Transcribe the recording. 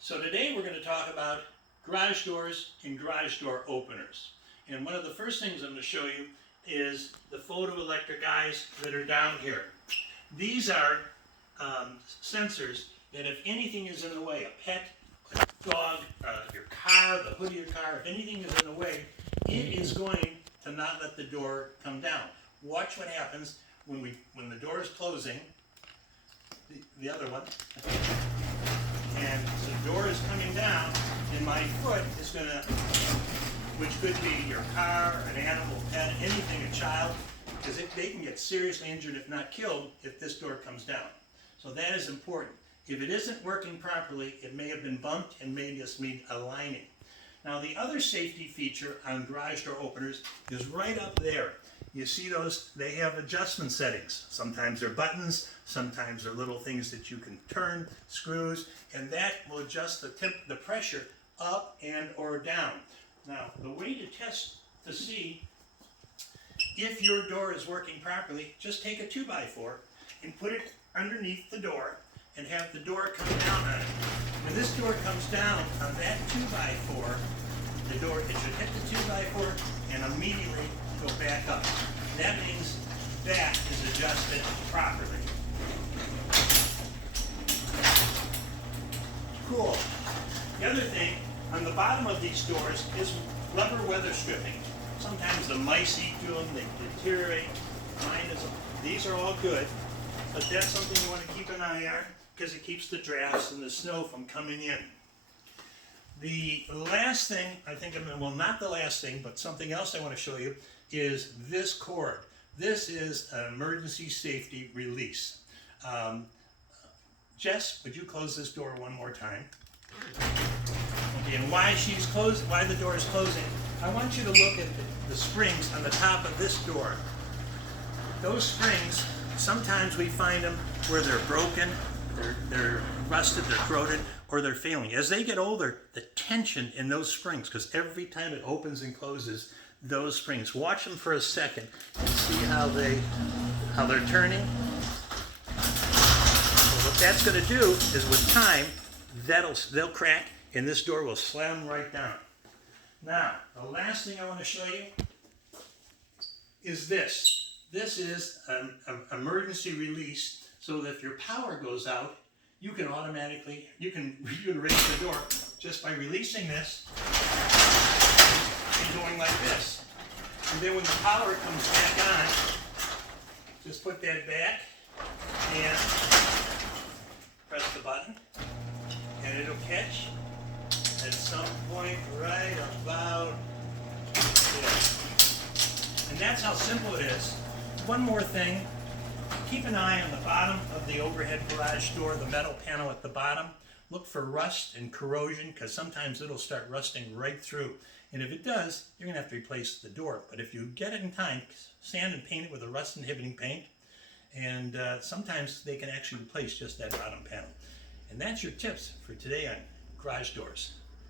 So today we're going to talk about garage doors and garage door openers. And one of the first things I'm going to show you is the photoelectric eyes that are down here. These are sensors that if anything is in the way, a pet, a dog, your car, the hood of your car, if anything is in the way, it is going to not let the door come down. Watch what happens when the door is closing, the other one, and the door is coming down, and my foot is going to, which could be your car, an animal, pet, anything, a child, because they can get seriously injured if not killed if this door comes down. So that is important. If it isn't working properly, it may have been bumped and may just need aligning. Now the other safety feature on garage door openers is right up there. You see those, they have adjustment settings. Sometimes they're buttons, sometimes they're little things that you can turn, screws, and that will adjust the pressure up and or down. Now, the way to test to see if your door is working properly, just take a 2x4 and put it underneath the door and have the door come down on it. When this door comes down on that 2x4, the door, it should hit the 2x4 and immediately go back up. That means that is adjusted properly. Cool. The other thing, on the bottom of these doors is rubber weather stripping. Sometimes the mice eat through them, they deteriorate. These are all good, but that's something you want to keep an eye on because it keeps the drafts and the snow from coming in. The last thing, well, not the last thing, but something else I want to show you is this cord. This is an emergency safety release. Jess, would you close this door one more time? Okay, and why the door is closing, I want you to look at the springs on the top of this door. Those springs, sometimes we find them where they're broken, they're rusted, they're corroded, or they're failing. As they get older, the tension in those springs, because every time it opens and closes, those springs, watch them for a second and see how they're turning. So what that's going to do is with time, they'll crack and this door will slam right down. Now, the last thing I want to show you is this. This is an emergency release so that if your power goes out, you can raise the door just by releasing this and going like this. And then when the power comes back on, just put that back and press the button and it'll catch at some point right about there. And that's how simple it is. One more thing, keep an eye on the bottom of the overhead garage door, the metal panel at the bottom. Look for rust and corrosion because sometimes it'll start rusting right through. And if it does, you're going to have to replace the door. But if you get it in time, sand and paint it with a rust inhibiting paint. And sometimes they can actually replace just that bottom panel. And that's your tips for today on garage doors.